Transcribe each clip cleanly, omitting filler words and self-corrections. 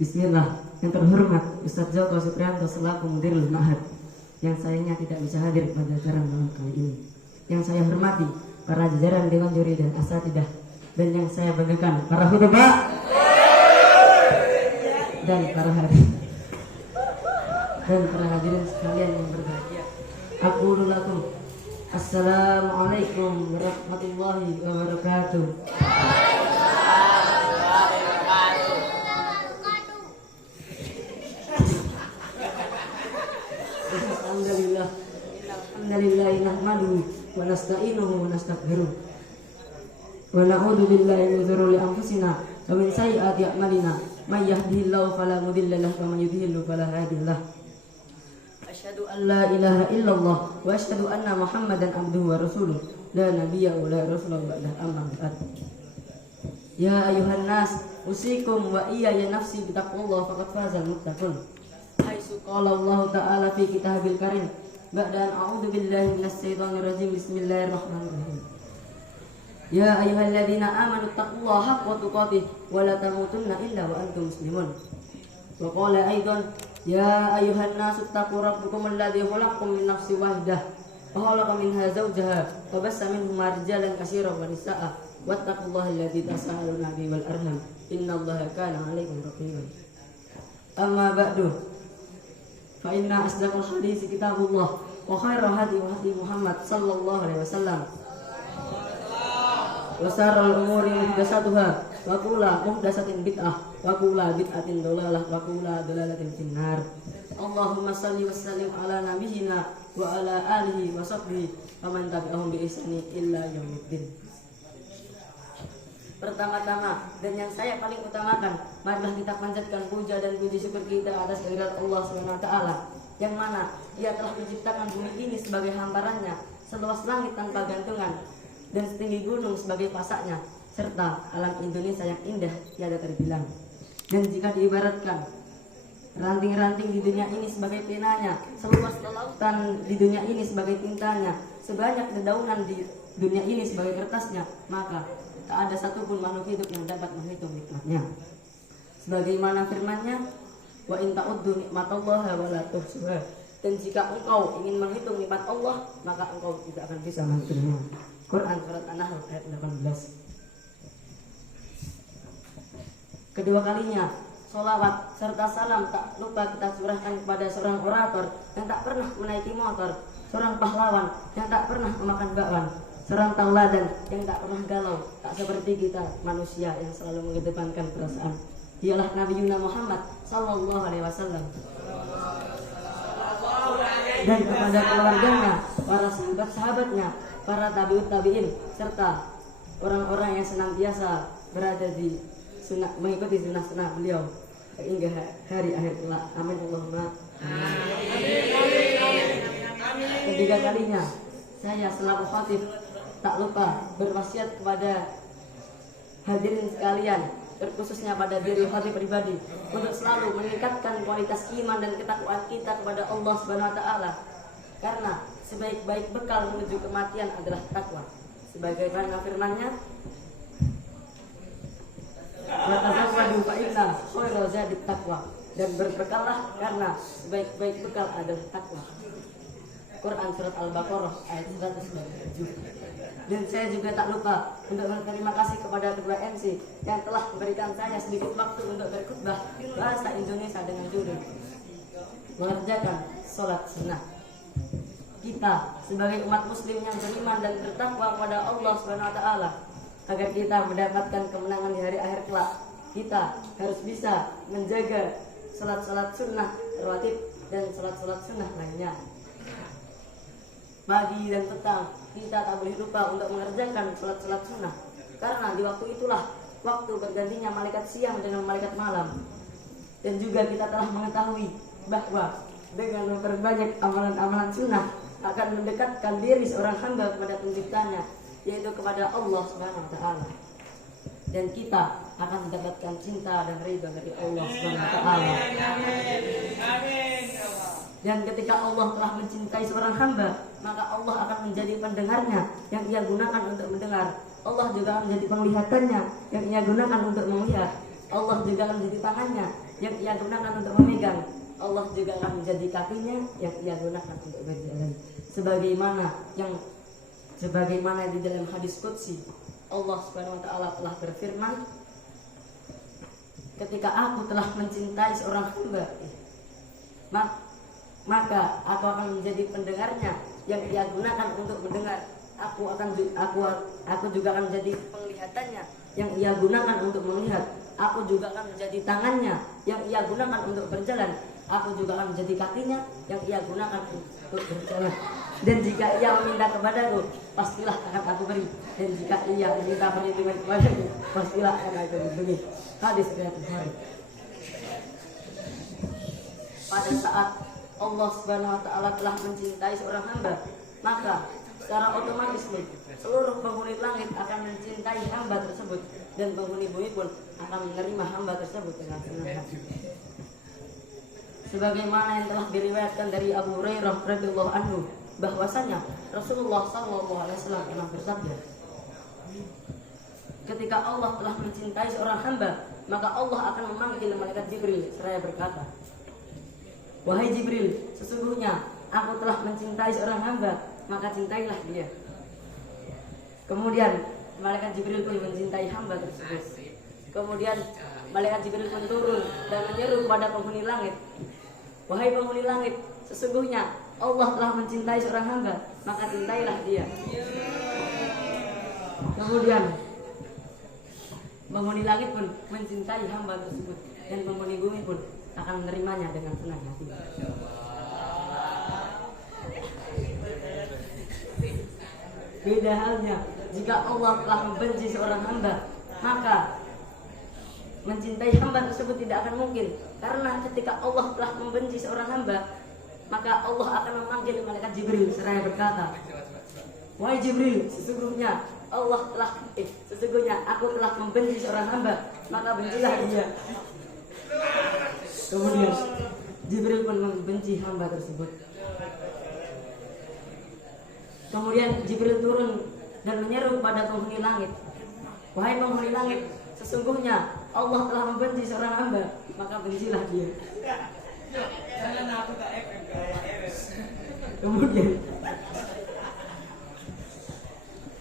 Bismillah. Yang terhormat Ustadz Joko Supriyanto selaku Mudirul Ma'had, yang sayangnya tidak bisa hadir pada acara malam kali ini. Yang saya hormati para jajaran Dewan Juri dan Asatidah, dan yang saya banggakan para khutbah dan para hadirin sekalian yang berbahagia. Aqulu lakum assalamualaikum warahmatullahi wabarakatuh. Alhamdulillah nahmaduhu wa nasta'inuhu wa nastaghfiruh wa na'udzu billahi min shururi anfusina wa min sayyiati a'malina may yahdihillahu fala mudilla lahu wa may yudhlil fala hadiya lahu. Asyhadu an la ilaha illallah wa asyhadu anna Muhammadan abduhu wa rasuluh la nabiyya wa la rasula ba'da amma ba'd. Ya ayuhan nas usikum wa iyaya nafsi bitaqwallah faqad fazal muttaqun. Haitsu qala Allah ta'ala fi kitabil karim ba'dan a'udzu billahi minasy syaithanir rajim. Bismillahirrahmanirrahim. Ya ayyuhalladzina amanu taqullaha haqqa tuqatih wa la tamutunna illa wa antum muslimun. Wa qala aidan ya ayyuhan nasu taqu rabbakum alladzi khalaqakum min nafsin wahidah wa khalaqa minha zawjaha wa bassa minhuma rijalan katsiran wa nisaa'a wattaqullaha alladzi tasaaluna bihi wal arham innallaha kana 'alaikum raqiban. Amma ba'du fa inna asdaqal hadits kitabullah wa khairal hadi Muhammad sallallahu alaihi wasallam wa syarrul umuri muhdatsatuha wa kullu muhdatsatin bid'ah wa kullu bid'atin dhalalah wa kullu dhalalatin finnar. Allahumma shalli wa sallim ala nabiyyina wa ala alihi wa sahbihi wa man tabi'ahum bi ihsani illa yaumiddin. Pertama-tama dan yang saya paling utamakan, marilah kita panjatkan puja dan puji syukur kita atas kehadirat Allah SWT, yang mana Ia telah menciptakan bumi ini sebagai hamparannya, seluas langit tanpa gantungan, dan setinggi gunung sebagai pasaknya, serta alam Indonesia yang indah tiada terbilang. Dan jika diibaratkan ranting-ranting di dunia ini sebagai penanya, seluas lautan di dunia ini sebagai tintanya, sebanyak dedaunan di dunia ini sebagai kertasnya, maka tak ada satupun makhluk hidup yang dapat menghitung nikmatnya. Sebagaimana firman-Nya, wa in ta'uddu nikmatallahi wa la tuhsuha. Dan jika engkau ingin menghitung nikmat Allah, maka engkau tidak akan bisa menghitungnya. Quran surat An-Nahl ayat 18. Kedua kalinya, sholawat serta salam tak lupa kita curahkan kepada seorang orator yang tak pernah menaiki motor, seorang pahlawan yang tak pernah memakan bakwan, seorang tauladan yang tak pernah galau, tak seperti kita manusia yang selalu mengedepankan perasaan. Dialah Nabi Muhammad sallallahu alaihi wasallam. Dan kepada keluarganya, para sahabat-sahabatnya, para tabi'ut tabi'in, serta orang-orang yang senantiasa berada di sunnah, mengikuti sunnah-sunnah beliau hingga hari akhir kelak. Amin Allahumma amin. Ketiga kalinya, saya selaku khatib tak lupa berwasiat kepada hadirin sekalian, terkhususnya pada diri khatib pribadi, untuk selalu meningkatkan kualitas iman dan ketakwaan kita kepada Allah Subhanahu wa taala. Karena sebaik-baik bekal menuju kematian adalah takwa. Sebagaimana firman-Nya, "Wa tazawwadu fa inna khairal zadi taqwa." Dan berbekallah karena sebaik-baik bekal adalah takwa. Quran surat Al-Baqarah ayat 197. Dan saya juga tak lupa untuk berterima kasih kepada kedua MC yang telah memberikan saya sedikit waktu untuk berkhutbah bahasa Indonesia dengan judul mengerjakan sholat sunnah. Kita sebagai umat muslim yang beriman dan bertakwa kepada Allah SWT, agar kita mendapatkan kemenangan di hari akhir kelak, kita harus bisa menjaga sholat-sholat sunnah rawatib dan sholat-sholat sunnah lainnya. Pagi dan petang kita tak boleh lupa untuk mengerjakan sholat-sholat sunnah, karena di waktu itulah waktu bergantinya malaikat siang dengan malaikat malam. Dan juga kita telah mengetahui bahwa dengan memperbanyak amalan-amalan sunnah akan mendekatkan diri seorang hamba kepada penciptanya, yaitu kepada Allah Subhanahu wa taala. Dan kita akan mendapatkan cinta dan ridha dari Allah Subhanahu wa taala. Dan ketika Allah telah mencintai seorang hamba, maka Allah akan menjadi pendengarnya yang ia gunakan untuk mendengar. Allah juga akan menjadi penglihatannya yang ia gunakan untuk melihat. Allah juga akan menjadi tangannya yang ia gunakan untuk memegang, Allah juga akan menjadi kakinya yang ia gunakan untuk berjalan. Sebagaimana di dalam hadis qudsi, Allah Subhanahu wa taala telah berfirman, ketika aku telah mencintai seorang hamba, maka aku akan menjadi pendengarnya yang ia gunakan untuk mendengar. Aku juga akan menjadi penglihatannya yang ia gunakan untuk melihat. Aku juga akan menjadi tangannya yang ia gunakan untuk berjalan. Aku juga akan menjadi kakinya yang ia gunakan untuk berjalan. Dan jika ia meminta kepadaku, pastilah akan aku beri. Dan jika ia meminta perlindungan kepadaku, pastilah akan aku lindungi. Hadis riwayat Bukhari. Pada saat Allah Subhanahu wa taala telah mencintai seorang hamba, maka secara otomatis seluruh penghuni langit akan mencintai hamba tersebut, dan penghuni bumi pun akan menerima hamba tersebut dengan senang hati. Sebagaimana yang telah diriwayatkan dari Abu Hurairah radhiyallahu anhu, bahwasanya Rasulullah sallallahu alaihi wasallam pernah bersabda, ketika Allah telah mencintai seorang hamba, maka Allah akan memanggil malaikat Jibril seraya berkata, wahai Jibril, sesungguhnya aku telah mencintai seorang hamba, maka cintailah dia. Kemudian malaikat Jibril pun mencintai hamba tersebut. Kemudian malaikat Jibril pun turun dan menyeru kepada penghuni langit, wahai penghuni langit, sesungguhnya Allah telah mencintai seorang hamba, maka cintailah dia. Kemudian penghuni langit pun mencintai hamba tersebut, dan penghuni bumi pun akan menerimanya dengan senang hati. Beda halnya jika Allah telah membenci seorang hamba, maka mencintai hamba tersebut tidak akan mungkin. Karena ketika Allah telah membenci seorang hamba, maka Allah akan memanggil malaikat Jibril seraya berkata, wahai Jibril, sesungguhnya aku telah membenci seorang hamba, maka bencilah dia. Kemudian Jibril pun membenci hamba tersebut. Kemudian Jibril turun dan menyeru kepada penghuni langit, wahai penghuni langit, sesungguhnya Allah telah membenci seorang hamba, maka bencilah dia. Kemudian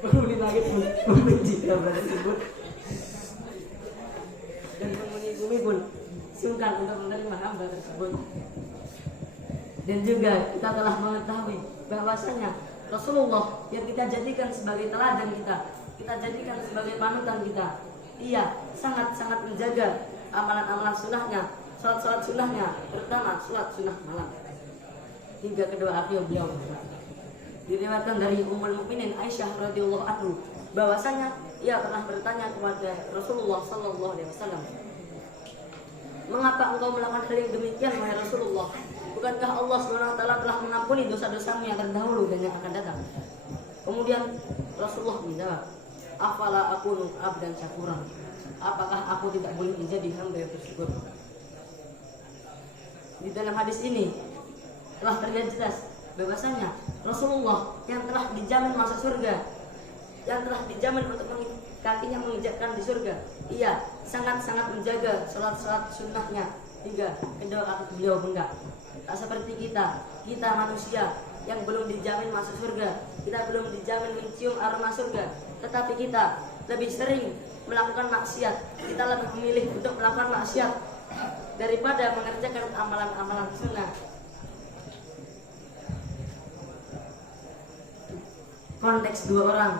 penghuni langit pun membenci hamba tersebut, dan penghuni bumi pun sungkan untuk menerima hamba tersebut. Dan juga kita telah mengetahui bahwasanya Rasulullah yang kita jadikan sebagai teladan kita jadikan sebagai panutan kita, ia sangat-sangat menjaga amalan-amalan sunnahnya, sholat sunnahnya, terutama sholat sunnah malam, hingga kedua akhir beliau. Diriwayatkan dari Ummul Mukminin Aisyah radhiyallahu anhu bahwasanya ia pernah bertanya kepada Rasulullah sallallahu alaihi wasallam, mengapa engkau melakukan hal yang demikian wahai Rasulullah? Bukankah Allah SWT telah mengampuni dosa-dosamu yang terdahulu dan yang akan datang? Kemudian Rasulullah menjawab, afala akunu abdan syakuran, apakah aku tidak boleh menjadi hamba yang bersyukur? Di dalam hadis ini telah terlihat jelas bahwasanya Rasulullah yang telah dijamin masuk surga, yang telah dijamin untuk kakinya menginjakkan di surga, ia sangat-sangat menjaga sholat-sholat sunnahnya hingga kedua kaki beliau bengkak. Tak seperti kita manusia yang belum dijamin masuk surga, kita belum dijamin mencium aroma surga, tetapi kita lebih sering melakukan maksiat. Kita lebih memilih untuk melakukan maksiat daripada mengerjakan amalan-amalan sunnah. Konteks dua orang.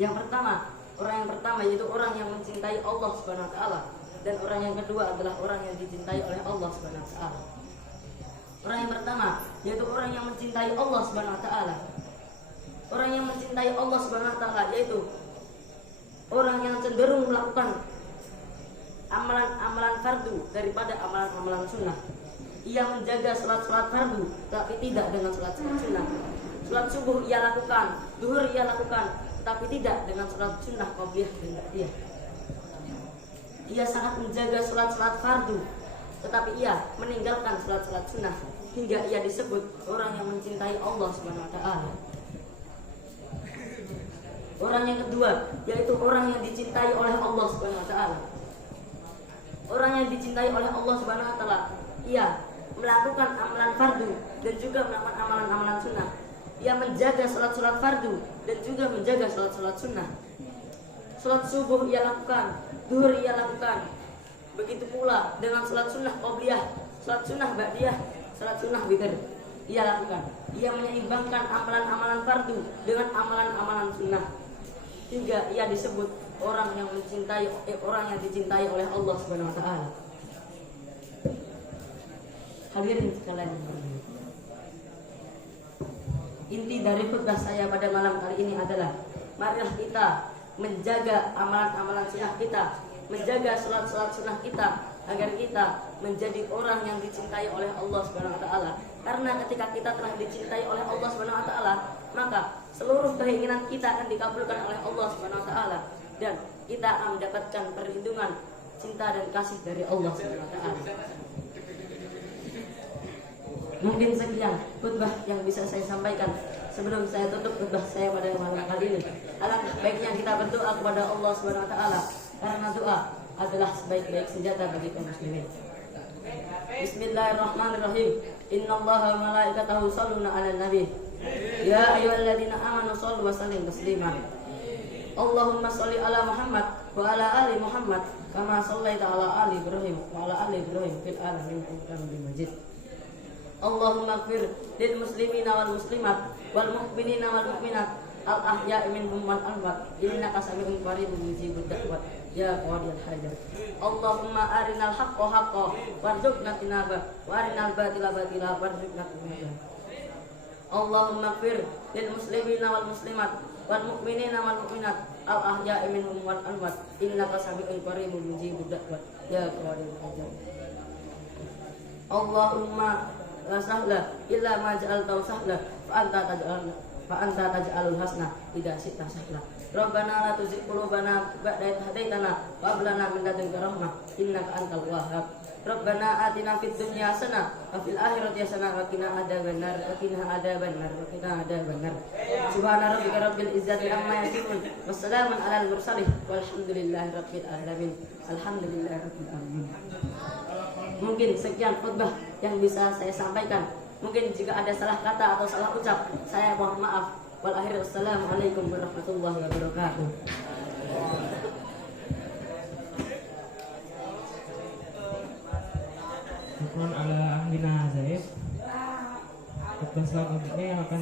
Yang pertama, orang yang pertama yaitu orang yang mencintai Allah Subhanahu wa taala, dan orang yang kedua adalah orang yang dicintai oleh Allah Subhanahu wa taala. Orang yang pertama yaitu orang yang mencintai Allah Subhanahu wa taala. Orang yang mencintai Allah Subhanahu wa taala yaitu orang yang cenderung melakukan amalan-amalan fardu daripada amalan-amalan sunnah. Ia menjaga salat-salat fardu tapi tidak dengan salat-salat sunnah. Salat subuh ia lakukan, zuhur ia lakukan, tapi tidak dengan salat sunnah qabliyah dan ba'diyah. Ia sangat menjaga salat-salat fardu, tetapi ia meninggalkan salat-salat sunnah, hingga ia disebut orang yang mencintai Allah Subhanahu wa taala. Orang yang kedua yaitu orang yang dicintai oleh Allah Subhanahu wa taala. orang yang dicintai oleh Allah Subhanahu wa taala, ia melakukan amalan fardu dan juga melakukan amalan-amalan sunnah. Ia menjaga salat-salat fardu dan juga menjaga salat-salat sunnah. Salat subuh ia lakukan, zuhur ia lakukan. Begitu pula dengan salat sunnah qabliyah, salat sunnah ba'diyah, salat sunnah witir ia lakukan. Ia menyeimbangkan amalan-amalan fardu dengan amalan-amalan sunnah, hingga ia disebut orang yang dicintai oleh Allah Subhanahu wa taala. Hadirin sekalian, inti dari khutbah saya pada malam kali ini adalah marilah kita menjaga amalan-amalan sunnah kita, menjaga salat-salat sunnah kita, agar kita menjadi orang yang dicintai oleh Allah Subhanahu wa taala. Karena ketika kita telah dicintai oleh Allah Subhanahu wa taala, maka seluruh keinginan kita akan dikabulkan oleh Allah Subhanahu wa taala dan kita akan mendapatkan perlindungan, cinta dan kasih dari Allah Subhanahu wa taala. Mungkin sekian khutbah yang bisa saya sampaikan sebelum saya tutup khutbah saya pada malam kali ini. Alangkah baiknya kita berdoa kepada Allah Subhanahu wa taala, karena doa adalah sebaik-baik senjata bagi kaum muslimin. Bismillahirrahmanirrahim. Innallaha wa malaikatahu yusholluna 'alan nabi. Ya ayyuhalladzina amanu shollu wa sallimu taslima. Allahumma sholli ala Muhammad wa ala ali Muhammad kama shallaita ala ali Ibrahim wa ala ali Ibrahim fil alamin innaka Hamidum Majid. Allahumma ighfir lil muslimina wal muslimat wal mu'minina wal mu'minat al ahya'i minhum wal amwat innaka sami'un qaribun mujibud da'wat ya qadiyal hajat. Allahumma arinal haqqa haqqan warzuqna tinaba wa arinal batila batila warzuqna tinaba. Allahumma ighfir lil muslimina wal muslimat wal mu'minina wal mu'minat al ahya'i minhum wal amwat innaka sami'un qaribun mujibud da'wat ya qadiyal hajat. Allahumma la sahla illa ma ja'altahu sahla fa anta taj'alul hasna idza syi'ta sahla. Rabbana la tuzigh qulubana ba'da idh hadaitana wa hab lana min ladunka rahmah innaka antal wahhab. Rabbana atina fid dunya hasanah wa fil akhirati hasanah wa qina adzabannar wa qina adzabannar. Subhana rabbika rabbil izzati amma yasifun wassalamun alal mursalin walhamdulillahi rabbil alamin. Alhamdulillahi rabbil alamin. Mungkin sekian khutbah yang bisa saya sampaikan. Mungkin jika ada salah kata atau salah ucap, saya mohon maaf. Wal akhir, wassalamualaikum warahmatullahi wabarakatuh. Syukron ala ahlina Zaid. Khutbah selanjutnya yang akan